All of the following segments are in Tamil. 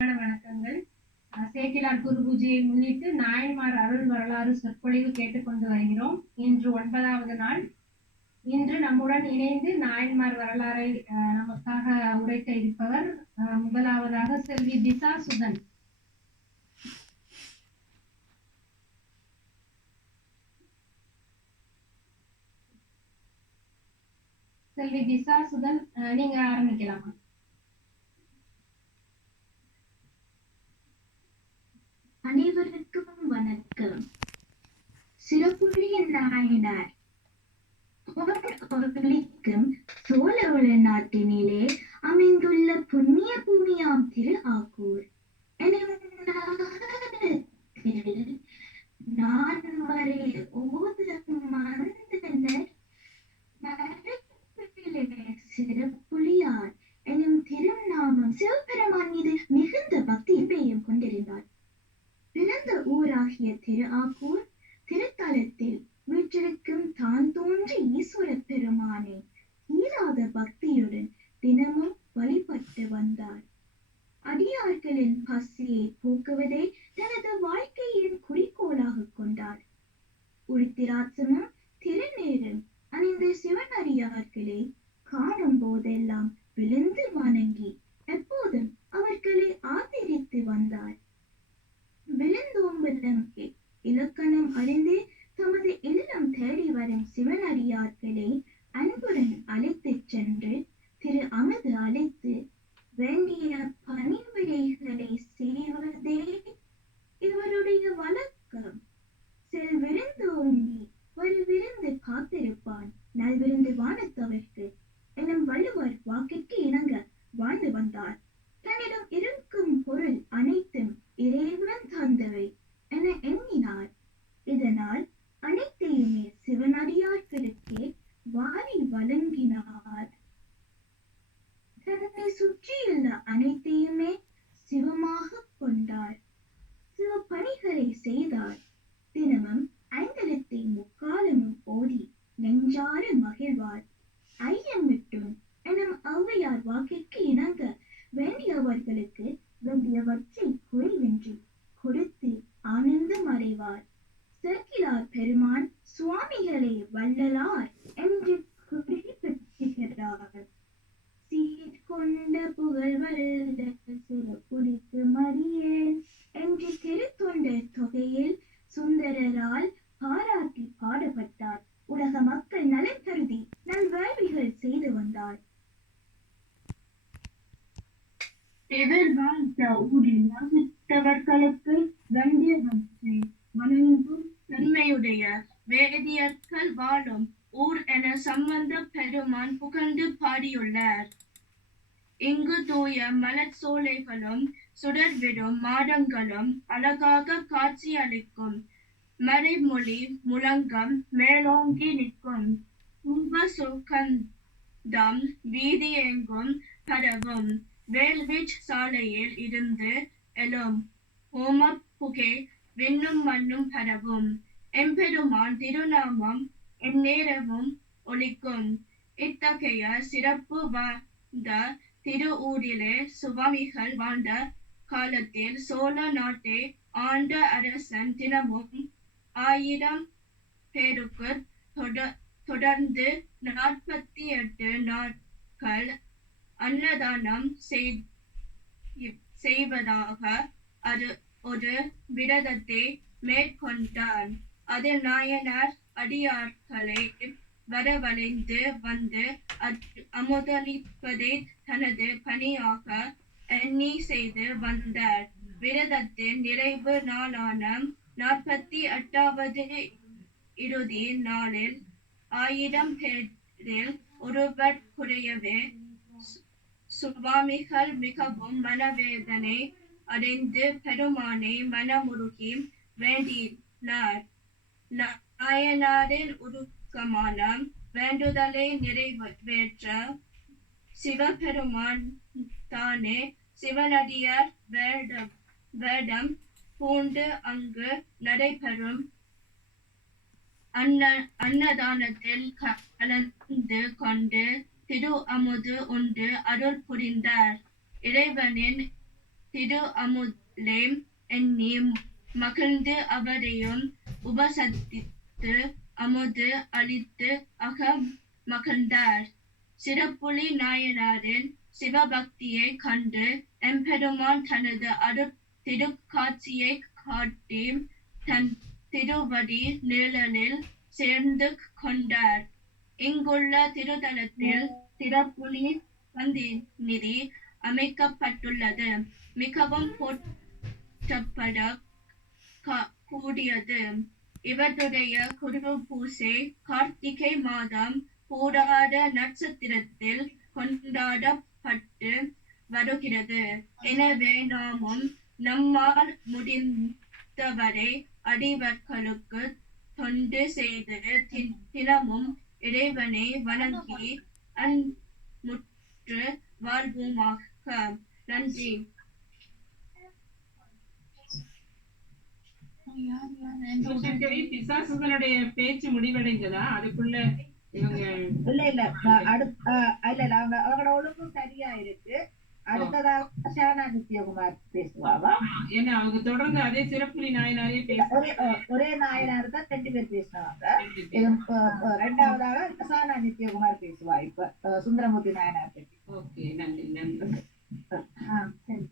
வணக்கங்கள். சேக்கிலார் குரு பூஜையை முன்னிட்டு நாயன்மார் அருள் வரலாறு சொற்பொழிவு கேட்டுக்கொண்டு வருகிறோம். இன்று ஒன்பதாவது நாள். இன்று நம்முடன் இணைந்து நாயன்மார் வரலாறை நமக்காக உரைக்க இருப்பவர் முதலாவதாக செல்வி திசா சுதன். செல்வி திசா சுதன் அஹ், நீங்க ஆரம்பிக்கலாமா? அனைவருக்கும் வணக்கம். சிறப்புள்ளியின் நாயனார். ஒளிக்கும் சோழ நாட்டினிலே அமைந்துள்ள புண்ணிய பூமியாம் திரு ஆக்கூர் எனும் நகரத்தில் நான் வரை ஓத மறந்தனர் மரபிலே சிறப்புலியார் எனும் திருநாமம் சிவபெருமான் மீது மிகுந்த பக்தியும் கொண்டிருந்தார் பிறந்த ஊராகிய திரு ஆக்கூர் திருத்தலத்தில் வீற்றிருக்கும் தான் தோன்றி ஈஸ்வர பெருமானை தீராத பக்தியுடன் தினமும் வழிபட்டு வந்தார் அடியார்களின் பசியை போக்குவதே தனது வாழ்க்கையின் குறிக்கோளாக கொண்டார் உருத்திராட்சமும் திருநீரும் சிவன் தூய மலச்சோலைகளும் சுடர்விடும் மாடங்களும் அழகாக காட்சியளிக்கும். மறைமொழி முழங்கம் மேலோங்கி நிற்கும். தூப சுகந்தம் வீதி எங்கும் பரவும். வேல்விச் சாலையில் இருந்து எழும். ஹோம புகை விண்ணும் மண்ணும் பரவும். எம்பெருமான் திருநாமம் எந்நேரமும் ஒலிக்கும். இத்தகைய சிறப்பு வாய்ந்த திரு ஊரிலே சுவாமிகள் வாழ்ந்த காலத்தில் சோழ நாட்டை ஆண்ட அரசன் தினமும் ஆயிரம் பேருக்கு தொடர்ந்து நாற்பத்தி எட்டு நாட்கள் அன்னதானம் செய்- செய்வதாக அது ஒரு விரதத்தை மேற்கொண்டான். அதில் நாயனார் அடியார்களை வரவழைந்து வந்து அமுதளிப்பதே தனது பணியாக எண்ணி செய்து வந்தார். விரதத்தின் நிறைவு நாளான நாற்பத்தி எட்டாவது இறுதி நாளில் ஆயிரம் பேரில் ஒருவர் குறையவே சுவாமிகள் மிகவும் மனவேதனை அடைந்து பெருமானை மனமுருகி வேண்டினார். நாயனாரின் உரு உருக்கமான வேண்டுதலை நிறைவேற்ற சிவபெருமான் தானே. சிவனடியார் வேடம் வேடம் பூண்டு அங்கு நடைபெறும். அன்ன அன்னதானத்தில் கலந்து கொண்டு திரு அமுது ஒன்று அருள் புரிந்தார். இறைவனின் திரு அமுலே எண்ணி மகிழ்ந்து அவரையும் உபசரித்து அமுது அளித்து அகம் மகிழ்ந்தார் சிறப்புலி நாயனாரின் சிவபக்தியை கண்டு எம்பெருமான் தனது அரு திருக்காட்சியை காட்டி தன் திருவடி நிழலில் சேர்ந்து கொண்டார். இங்குள்ள திருத்தலத்தில் திறப்புலி நிதி அமைக்கப்பட்டுள்ளது. மிகவும் போற்றப்பட கூடியது. இவருடைய குடும்ப பூசை கார்த்திகை மாதம் போராட நட்சத்திரத்தில் கொண்டாடப்பட்டு வருகிறது. எனவே நாமும் நம்மால் முடிந்தவரை அடிவர்களுக்கு தொண்டு செய்து தி- தினமும் இறைவனை வணங்கி அன்புற்று வாழ்வோமாக. நன்றி. பிசாசுகளுடைய பேச்சு முடிவடைந்ததா? அதுக்குள்ள இவங்க இல்ல இல்ல. நான் அடுத் ஆஹ் இல்ல இல்ல. அவங்க அவங்களோட ஒழுங்கும் சரியா இருக்கு. அடுத்ததாக ஷானா நித்யகுமார் பேசுவாவா ஏன்னா அவங்க தொடர்ந்து அதே சிறப்புலி நாயனாரே ஒரே ஒரே நாயனார் தான் ரெண்டு பேர் ஆஹ், ரெண்டாவதாக ஷானா நித்யகுமார் பேசுவா இப்ப ஆஹ், சுந்தரமூர்த்தி நாயனார் பற்றி ஓகே நன்றி நன்றி. ஆஹ், சரி.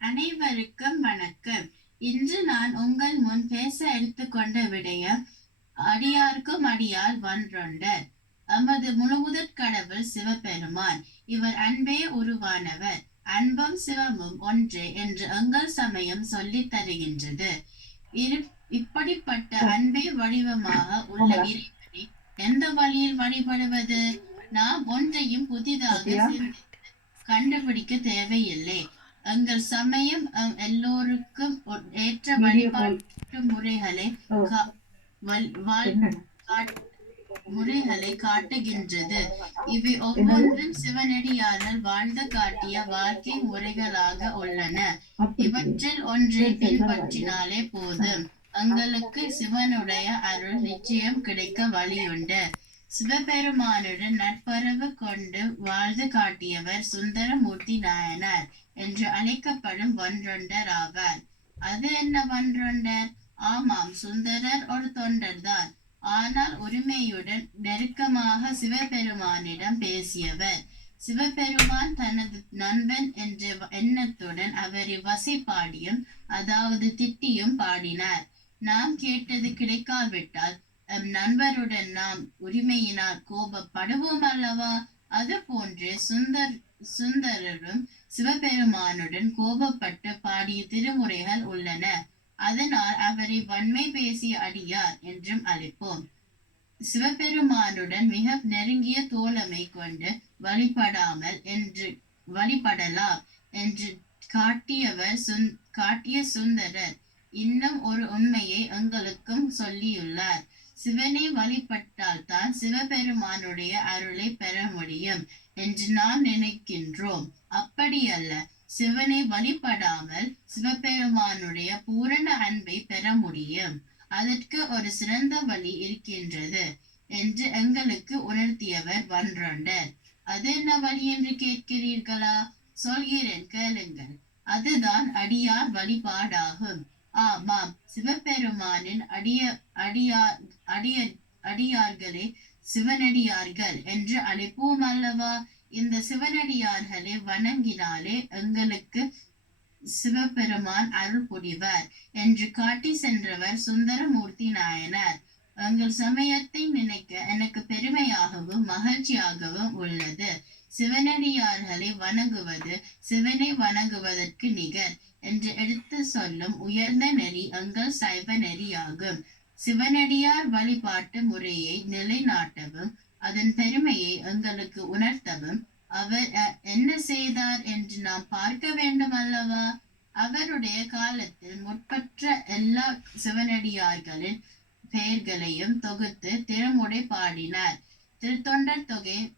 அனைவருக்கும் வணக்கம். இன்று நான் உங்கள் முன் பேச எடுத்துக்கொண்ட விடயம் அடியார்க்கும் அடியார் ஒன்றொண்டர் அமது முழுமுதற் கடவுள் சிவபெருமான். இவர் அன்பே உருவானவர். அன்பும் சிவமும் ஒன்றே என்று எங்கள் சமயம் சொல்லித் தருகின்றது. இரு இப்படிப்பட்ட அன்பே வடிவமாக உள்ள இறைவனை எந்த வழியில் வழிபடுவது? நாம் ஒன்றையும் புதிதாக கண்டுபிடிக்க தேவையில்லை. எங்கள் சமயம் எல்லோருக்கும் ஏற்ற வழிபாட்டு முறைகளை முறைகளை காட்டுகின்றது. இவை ஒவ்வொன்றும் சிவனடியார்கள் வாழ்ந்து காட்டிய வாழ்க்கை முறைகளாக உள்ளன. இவற்றில் ஒன்றை பின்பற்றினாலே போதும். எங்களுக்கு சிவனுடைய அருள் நிச்சயம் கிடைக்க வழியுண்டு. சிவபெருமானுடன் நட்பறவு கொண்டு வாழ்ந்து காட்டியவர் சுந்தரமூர்த்தி நாயனார் என்று அழைக்கப்படும் ஒன்றொண்டர் ஆவார். அது என்ன ஒன்றொண்டர் ஆமாம் சுந்தரர் ஒரு தொண்டர்தான். ஆனால் உரிமையுடன் நெருக்கமாக சிவபெருமானிடம் பேசியவர். சிவபெருமான் தனது நண்பன் என்ற எண்ணத்துடன் அவரை வசைப்பாடியும் அதாவது திட்டியும் பாடினார். நாம் கேட்டது கிடைக்காவிட்டால் எம் நண்பருடன் நாம் உரிமையினால் கோபப்படுவோம் அல்லவா? அது போன்று சுந்தர் சுந்தரரும் சிவபெருமானுடன் கோபப்பட்டு பாடிய திருமுறைகள் உள்ளன. அதனால் அவரை வன்மை பேசி அடியார் என்றும் அழைப்போம். சிவபெருமானுடன் மிக நெருங்கிய தோழமை கொண்டு வழிபடாமல் என்று வழிபடலாம் என்று காட்டியவர் சுந் காட்டிய சுந்தரர். இன்னும் ஒரு உண்மையை எங்களுக்கும் சொல்லியுள்ளார். சிவனை வழிபட்டால் தான் சிவபெருமானுடைய அருளை பெற முடியும் என்று நாம் நினைக்கின்றோம். அப்படியல்ல சிவனை வழிபடாமல் சிவபெருமானுடைய பூரண அன்பை பெற முடியும். அதற்கு ஒரு சிறந்த வழி இருக்கின்றது என்று எங்களுக்கு உணர்த்தியவர் வன்றொண்டர். அது என்ன வழி என்று கேட்கிறீர்களா? சொல்கிறேன் கேளுங்கள். அதுதான் அடியார் வழிபாடாகும். ஆமாம். சிவபெருமானின் அடிய அடியார் அடிய அடியார்களே சிவனடியார்கள் என்று அழைப்போம் அல்லவா? இந்த சிவனடியார்களை வணங்கினாலே எங்களுக்கு சிவபெருமான் அருள் புரிவார் என்று காட்டி சென்றவர் சுந்தரமூர்த்தி நாயனார். எங்கள் சமயத்தை நினைக்க எனக்கு பெருமையாகவும் மகிழ்ச்சியாகவும் உள்ளது. சிவனடியார்களை வணங்குவது சிவனை வணங்குவதற்கு நிகர். என்று எடுத்து சொல்லும் உயர்ந்த நெறி எங்கள் சைவ நெறியாகும். சிவனடியார் வழிபாட்டு முறையை நிலைநாட்டவும் அதன் பெருமையை எங்களுக்கு உணர்த்தவும் அவர் என்ன செய்தார் என்று நாம் பார்க்க வேண்டும் அல்லவா? அவருடைய காலத்தில் முற்பற்ற எல்லா சிவனடியார்களின் பெயர்களையும் தொகுத்து திருமுறை பாடினார். திருத்தொண்டர் தொகை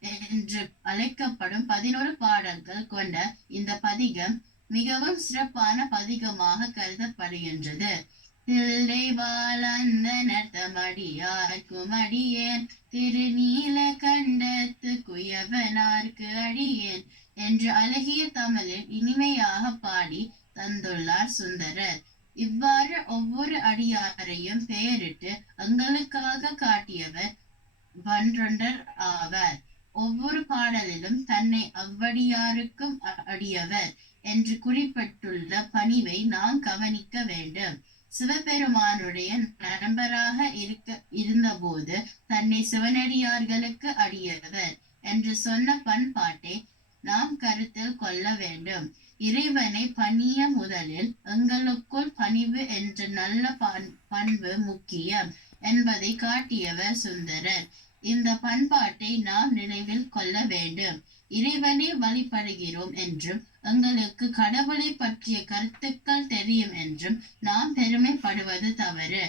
என்று அழைக்கப்படும் பதினோரு பாடல்கள் கொண்ட இந்த பதிகம் மிகவும் சிறப்பான பதிகமாக கருதப்படுகின்றது. தில்லை வாழந்த நர்த்தமடியார்க்கும் அடியேன் திருநீல கண்டத்து குயவனார்க்கு அடியேன் என்று அழகிய தமிழில் இனிமையாக பாடி தந்துள்ளார் சுந்தரர். இவ்வாறு ஒவ்வொரு அடியாரையும் பெயரிட்டு எங்களுக்காக காட்டியவர் வன்றொண்டர் ஆவார். ஒவ்வொரு பாடலிலும் தன்னை அவ்வடியாருக்கும் அடியவர். என்று குறிப்பிட்டுள்ள பணிவை நாம் கவனிக்க வேண்டும். சிவபெருமானுடைய நண்பராக இருக்க இருந்தபோது தன்னை சிவனடியார்களுக்கு அடியவர் என்று சொன்ன பண்பாட்டை நாம் கருத்தில் கொள்ள வேண்டும். இறைவனை பணிய முதலில் எங்களுக்குள் பணிவு என்ற நல்ல பண்பு முக்கியம் என்பதை காட்டியவர் சுந்தரர். இந்த பண்பாட்டை நாம் நினைவில் கொள்ள வேண்டும். இறைவனை வழிபடுகிறோம் என்றும் எங்களுக்கு கடவுளை பற்றிய கருத்துக்கள் தெரியும் என்றும் நாம் பெருமைப்படுவது தவறு.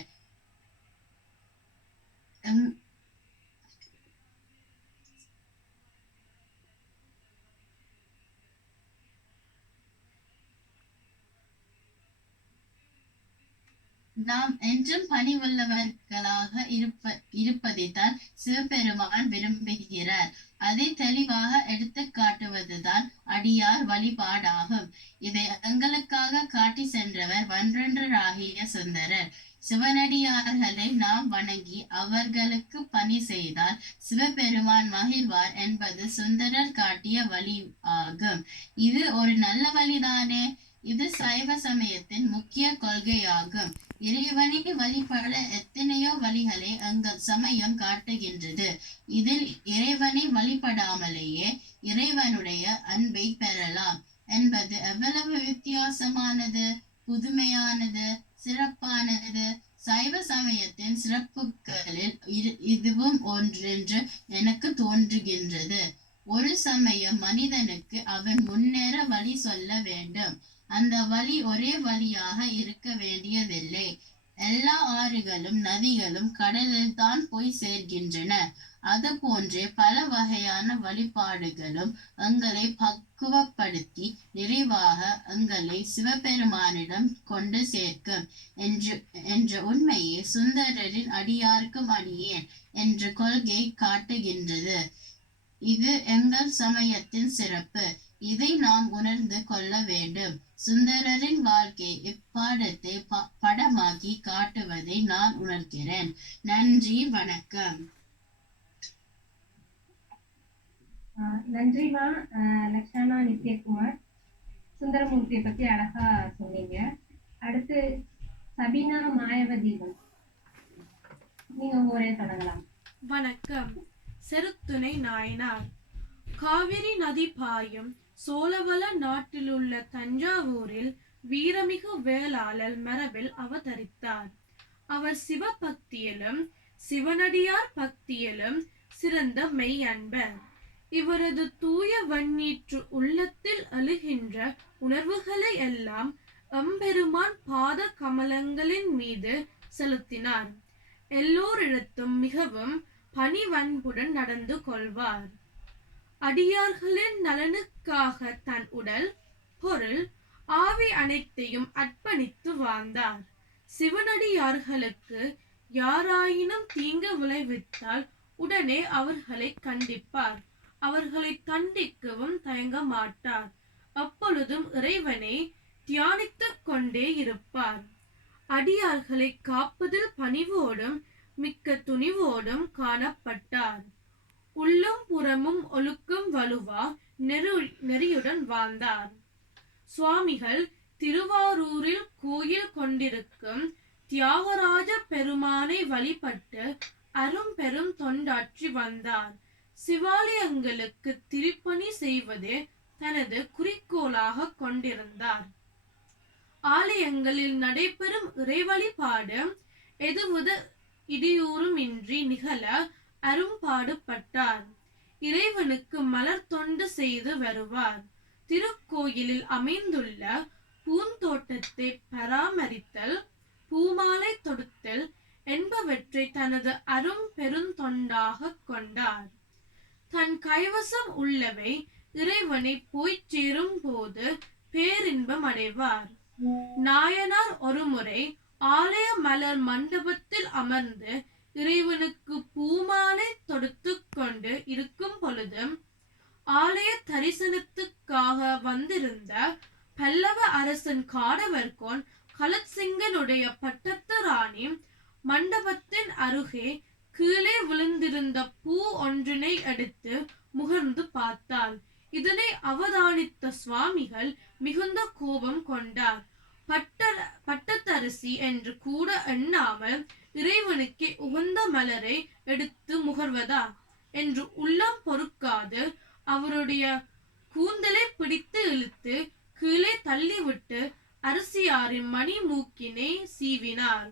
நாம் என்றும் பணிவுள்ளவர்களாக இருப்ப இருப்பதைத்தான் சிவபெருமான் விரும்புகிறார். அதை தெளிவாக எடுத்து காட்டுவதுதான் அடியார் வழிபாடாகும். இதை எங்களுக்காக காட்டி சென்றவர் வன்றொன்றராகிய சுந்தரர். சிவனடியார்களை நாம் வணங்கி அவர்களுக்கு பணி செய்தால் சிவபெருமான் மகிழ்வார் என்பது சுந்தரர் காட்டிய வழி ஆகும். இது ஒரு நல்ல வழிதானே? இது சைவ சமயத்தின் முக்கிய கொள்கையாகும். இறைவனை வழிபட எத்தனையோ வழிகளை எங்கள் சமயம் காட்டுகின்றது. இதில் இறைவனை வழிபடாமலேயே இறைவனுடைய அன்பை பெறலாம். என்பது எவ்வளவு வித்தியாசமானது புதுமையானது சிறப்பானது. சைவ சமயத்தின் சிறப்புகளில் இரு- இதுவும் ஒன்றென்று எனக்கு தோன்றுகின்றது. ஒரு சமயம் மனிதனுக்கு அவன் முன்னேற வழி சொல்ல வேண்டும். அந்த வழி ஒரே வழியாக இருக்க வேண்டியதில்லை. எல்லா ஆறுகளும் நதிகளும் கடலில் தான் போய் சேர்கின்றன. அது போன்றே பல வகையான வழிபாடுகளும் எங்களை பக்குவப்படுத்தி நிறைவாக எங்களை சிவபெருமானிடம் கொண்டு சேர்க்கும் என்று என்ற உண்மையை சுந்தரரின் அடியார்க்கும் அடியேன் என்ற கொள்கை காட்டுகின்றது. இது எங்கள் சமயத்தின் சிறப்பு. இதை நாம் உணர்ந்து கொள்ள வேண்டும். சுந்தரரின் வாழ்க்கை இப்பாடத்தை ப- படமாக்கி காட்டுவதை நான் உணர்கிறேன். நன்றி வணக்கம். நன்றிமா லக்ஷானா நித்யகுமார். சுந்தரமூர்த்தியை பத்தி அழகா சொன்னீங்க. அடுத்து சபினா மாயவதீபம். நீங்க உரையை தொடங்கலாம். வணக்கம். செருத்துணை நாயனார். காவிரி நதி பாயும் சோழவள நாட்டிலுள்ள தஞ்சாவூரில் வீரமிகு வேளாளர் மரபில் அவதரித்தார். அவர் சிவபக்தியிலும் சிவனடியார் பக்தியிலும் சிறந்த மெய் அன்பர் இவரது தூய வன்னீற்று உள்ளத்தில் அழுகின்ற உணர்வுகளை எல்லாம் எம்பெருமான் பாத கமலங்களின் மீது செலுத்தினார். எல்லோரிடத்தும் மிகவும் பணிவன்புடன் நடந்து கொள்வார். அடியார்களின் நலனுக்காக தன் உடல் பொருள் ஆவி அனைத்தையும் அர்ப்பணித்து வாழ்ந்தார். சிவனடியார்களுக்கு யாராயினும் தீங்கு விளைவித்தால் உடனே அவர்களை கண்டிப்பார். அவர்களை தண்டிக்கவும் தயங்க மாட்டார். அப்பொழுதும் இறைவனை தியானித்துக் கொண்டே இருப்பார். அடியார்களை காப்பதில் பணிவோடும் மிக்க துணிவோடும் காணப்பட்டார். உள்ளும் புறமும் ஒழுக்கம் வலுவா நெரு நெறியுடன் வாழ்ந்தார். சுவாமிகள் திருவாரூரில் கோயில் கொண்டிருக்கும் தியாகராஜ பெருமானை வழிபட்டு அரும் பெரும் தொண்டாற்றி வந்தார். சிவாலயங்களுக்கு திருப்பணி செய்வதே தனது குறிக்கோளாக கொண்டிருந்தார். ஆலயங்களில் நடைபெறும் இறைவழிபாடு எதுவது இடையூறுமின்றி நிகழ அரும்பாடுபட்டார். இறைவனுக்கு மலர் தொண்டு செய்து வருவார். திருக்கோயிலில் அமைந்துள்ள பூந்தோட்டத்தை பராமரித்தல் பூமாலை தொடுத்தல் என்பவற்றை தனது அரும் பெருந்தொண்டாக கொண்டார். தன் கைவசம் உள்ளவை இறைவனை போய்ச் சேரும் போது பேரின்பம் அடைவார். நாயனார் ஒருமுறை ஆலய மலர் மண்டபத்தில் அமர்ந்து இறைவனுக்கு பூமாலை தொடுத்து கொண்டு இருக்கும் பொழுது ஆலய தரிசனத்துக்காக வந்திருந்த பல்லவ அரசன் காடவர்கோன் கலத்சிங்கனுடைய பட்டத்து ராணி மண்டபத்தின் அருகே கீழே விழுந்திருந்த பூ ஒன்றினை எடுத்து முகர்ந்து பார்த்தாள். இதனை அவதானித்த சுவாமிகள் மிகுந்த கோபம் கொண்டார். பட்டர பட்டத்தரசி என்று கூட எண்ணாமல் இறைவனுக்கு உகந்த மலரை எடுத்து முகர்வதா? என்று உள்ளம் பொறுக்காது அவருடைய கூந்தலை பிடித்து இழுத்து கீழே தள்ளிவிட்டு அரசியாரின் மணி மூக்கினை சீவினார்.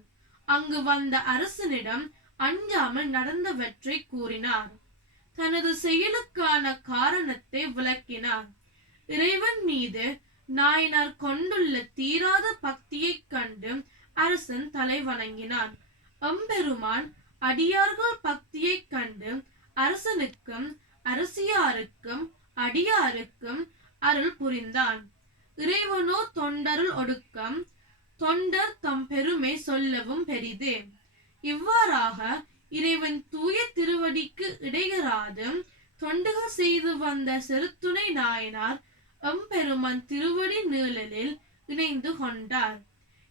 அங்கு வந்த அரசனிடம் அஞ்சாமல் நடந்தவற்றை கூறினார். தனது செயலுக்கான காரணத்தை விளக்கினார். இறைவன் மீது நாயனார் கொண்டுள்ள தீராத பக்தியைக் கண்டு அரசன் தலை வணங்கினான். எம்பெருமான் அடியார்கள் பக்தியைக் கண்டு அரசனுக்கும் அரசியாருக்கும் அடியாருக்கும் அருள் புரிந்தான். இறைவனோ தொண்டருள் ஒடுக்கம் தொண்டர் தம் பெருமை சொல்லவும் பெரிது. இவ்வாறாக இறைவன் தூய திருவடிக்கு இடையராது தொண்டுகள் செய்து வந்த செருத்துணை நாயனார் எம்பெருமான் திருவடி நீழலில் இணைந்து கொண்டார்.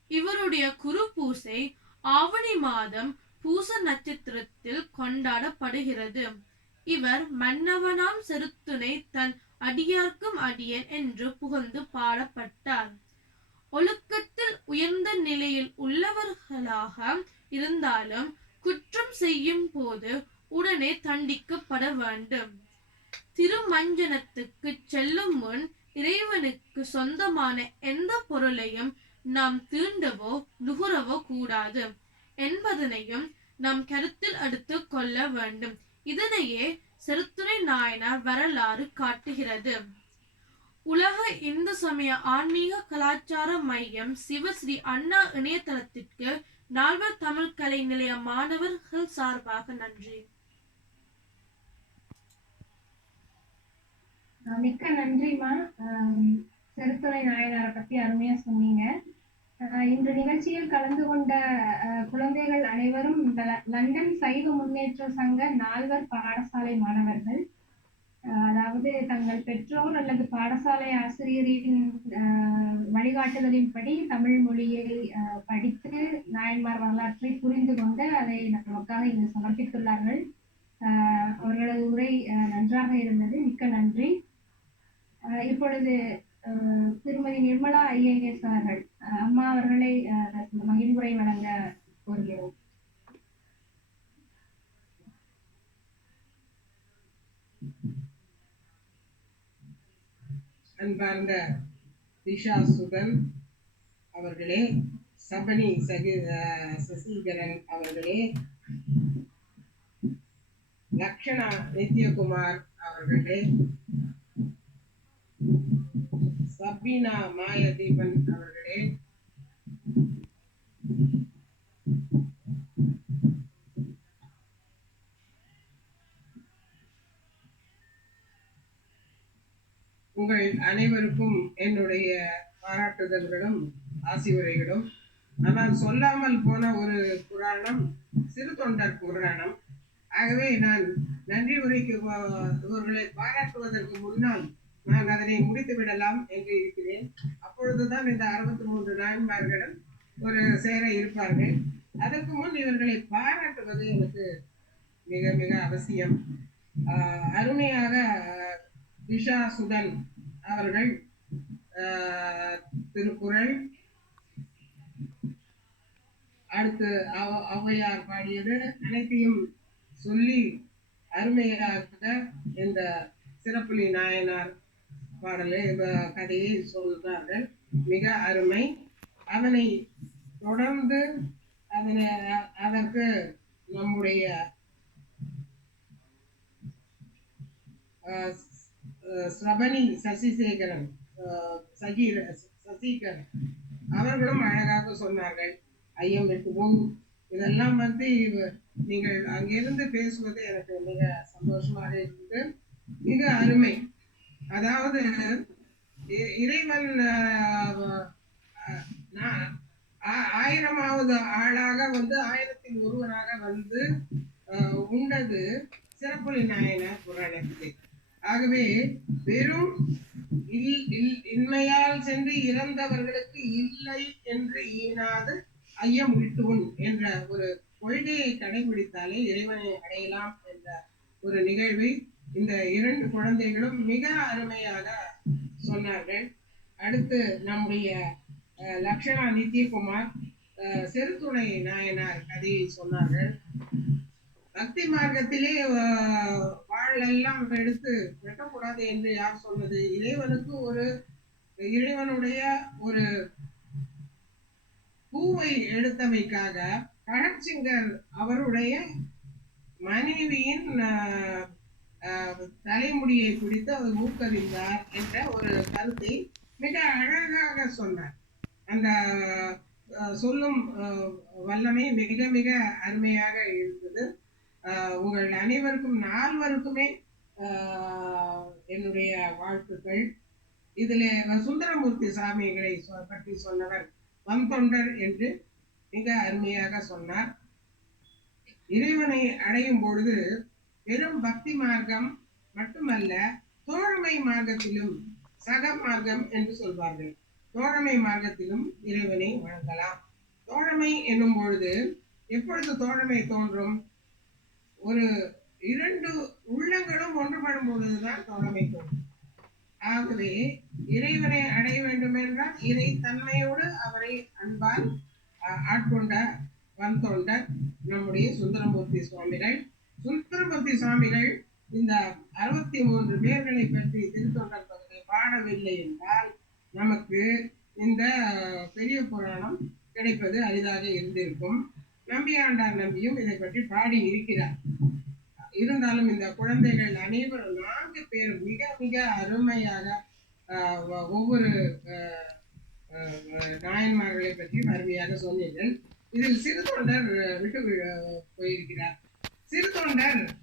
இவருடைய குரு பூசை ஆவணி மாதம் பூச நட்சத்திரத்தில் கொண்டாடப்படுகிறது. இவர் மன்னவனாம் செருத்துணை தன் அடியார்க்கும் அடியன் என்று புகழ்ந்து பாடப்பட்டார். ஒழுக்கத்தில் உயர்ந்த நிலையில் உள்ளவர்களாக இருந்தாலும் குற்றம் செய்யும் போது உடனே தண்டிக்கப்பட வேண்டும். திருமஞ்சனத்துக்கு செல்லும் முன் இறைவனுக்கு சொந்தமான எந்த பொருளையும் நாம் தீண்டவோ நுகரவோ கூடாது. என்பதனையும் நாம் கருத்தில் அடுத்து கொள்ள வேண்டும். இதனையே செருத்துணை நாயனார் வரலாறு காட்டுகிறது. உலக இந்து சமய ஆன்மீக கலாச்சார மையம் சிவஸ்ரீ அண்ணா இணையதளத்திற்கு நால்வர் தமிழ் கலை நிலைய மாணவர்கள் சார்பாக நன்றி. மிக்க நன்றிம்மா செருத்துறை நாயனாரை பத்தி அருமையா சொன்னீங்க. இன்று நிகழ்ச்சியில் கலந்து கொண்ட குழந்தைகள் அனைவரும் லண்டன் சைவ முன்னேற்ற சங்க நால்வர் பாடசாலை மாணவர்கள். அதாவது தங்கள் பெற்றோர் அல்லது பாடசாலை ஆசிரியரின் வழிகாட்டுதலின்படி தமிழ் மொழியை படித்து நாயன்மார் வரலாற்றை புரிந்து கொண்டு அதை நமக்காக இங்கு சமர்ப்பித்துள்ளார்கள். அவர்களது உரை நன்றாக இருந்தது. மிக்க நன்றி. இப்பொழுது திருமதி நிர்மலா ஐஏஎஸ் அவர்கள் அம்மா அவர்களை அஹ், மகிழ்வுரை வழங்க கோருகிறோம். அன்பார்ந்த திஷா சுதன் அவர்களே சபனி சகி அஹ் சசிகரன் அவர்களே லக்ஷணா நித்யகுமார் அவர்களே அபினா மாயதீபன் அவர்களே. உங்கள் அனைவருக்கும் என்னுடைய பாராட்டுதல்களும் ஆசிவுரைகளும் ஆனால் சொல்லாமல் போன ஒரு புராணம் சிறு தொண்டர் புராணம். ஆகவே நான் நன்றி உரைக்கு இவர்களை பாராட்டுவதற்கு முன்னால் நான் அதனை முடித்து விடலாம் என்று இருக்கிறேன். அப்பொழுதுதான் இந்த அறுபத்தி மூன்று நாயன்மார்களும் ஒரு சேர இருப்பார்கள். அதற்கு முன் இவர்களை பாராட்டுவது எனக்கு மிக மிக அவசியம். ஆஹ் அருமையாக ஆஹ், திஷா சுதன் அவர்கள் ஆஹ், திருக்குறள் அடுத்து ஔவையார் பாடியது அனைத்தையும் சொல்லி அருமையாக இந்த சிறப்புலி நாயனார் பாடலை கதையை சொல்கிறார்கள் மிக அருமை. அதனை தொடர்ந்து அதனை அதற்கு நம்முடைய அஹ், அஹ், சசிசேகரன் அஹ், சகீர சசிகரன் அவர்களும் அழகாக சொன்னார்கள். ஐயம் வெட்டுவோம் இதெல்லாம் வந்து இவ- நீங்கள் அங்கிருந்து பேசுவது எனக்கு மிக சந்தோஷமாக இருந்தது மிக அருமை. அதாவது இ- இறைவன் நான் ஆ- ஆயிரமாவது ஆளாக வந்து ஆயிரத்தில் ஒருவனாக வந்து உண்டது சிறப்புலி நாயனார் புராணத்தில். ஆகவே வெறும் இல் இல் இன்மையால் சென்று இறந்தவர்களுக்கு இல்லை என்று ஈனாது ஐயம் விட்டுவன் என்ற ஒரு கொள்கையை கடைபிடித்தாலே இறைவனை அடையலாம் என்ற ஒரு நிகழ்வை இந்த இரண்டு குழந்தைகளும் மிக அருமையாக சொன்னார்கள். அடுத்து நம்முடைய லக்ஷணா நித்யகுமார் செருத்துணை நாயனார் கதையை சொன்னார்கள். பக்தி மார்க்கத்திலே வாழெல்லாம் எடுத்து வெட்டக்கூடாது என்று யார் சொன்னது? இறைவனுக்கு ஒரு இறைவனுடைய ஒரு பூவை எடுத்தமைக்காக பழச்சிங்கர் அவருடைய மனைவியின் தலைமுடியை பிடித்து அவர் மூக்கறிந்தார் என்ற ஒரு கருத்தை மிக அழகாக சொன்னார். அந்த சொல்லும் வல்லமை மிக மிக அருமையாக இருந்தது. உங்கள் அனைவருக்கும் நால்வருக்குமே என்னுடைய வாழ்த்துக்கள். இதில் சுந்தரமூர்த்தி சாமிகளை சொ- பற்றி சொன்னவர் வந்தொண்டர் என்று மிக அருமையாக சொன்னார். இறைவனை அடையும் பொழுது வெறும் பக்தி மார்க்கம் மட்டுமல்ல தோழமை மார்க்கத்திலும் சக மார்க்கம் என்று சொல்வார்கள். தோழமை மார்க்கத்திலும் இறைவனை வணங்கலாம். தோழமை என்னும் பொழுது எப்பொழுது தோழமை தோன்றும்? ஒரு இரண்டு உள்ளங்களும் ஒன்றுபடும் பொழுதுதான் தோழமை தோன்றும். ஆகவே இறைவனை அடைய வேண்டும் என்றால் இறை தன்மையோடு அவரை அன்பால் ஆட்கொண்ட வந்தோண்ட நம்முடைய சுந்தரமூர்த்தி சுவாமிகள் சுந்தரமூர்த்தி சுவாமிகள் இந்த அறுபத்தி மூன்று பேர்களை பற்றி திருத்தொண்டர் பகுதியை பாடவில்லை என்றால் நமக்கு இந்த பெரிய புராணம் கிடைப்பது அரிதாக இருந்திருக்கும். நம்பியாண்டார் நம்பியும் இதை பற்றி பாடி இருக்கிறார். இருந்தாலும் இந்த குழந்தைகள் அனைவரும் நான்கு பேரும் மிக மிக அருமையாக ஆஹ், ஒவ்வொரு நாயன்மார்களை பற்றி அருமையாக சொன்னீர்கள். இதில் சிறு தொண்டர் விட்டு போயிருக்கிறார். சிறு தொண்டன்.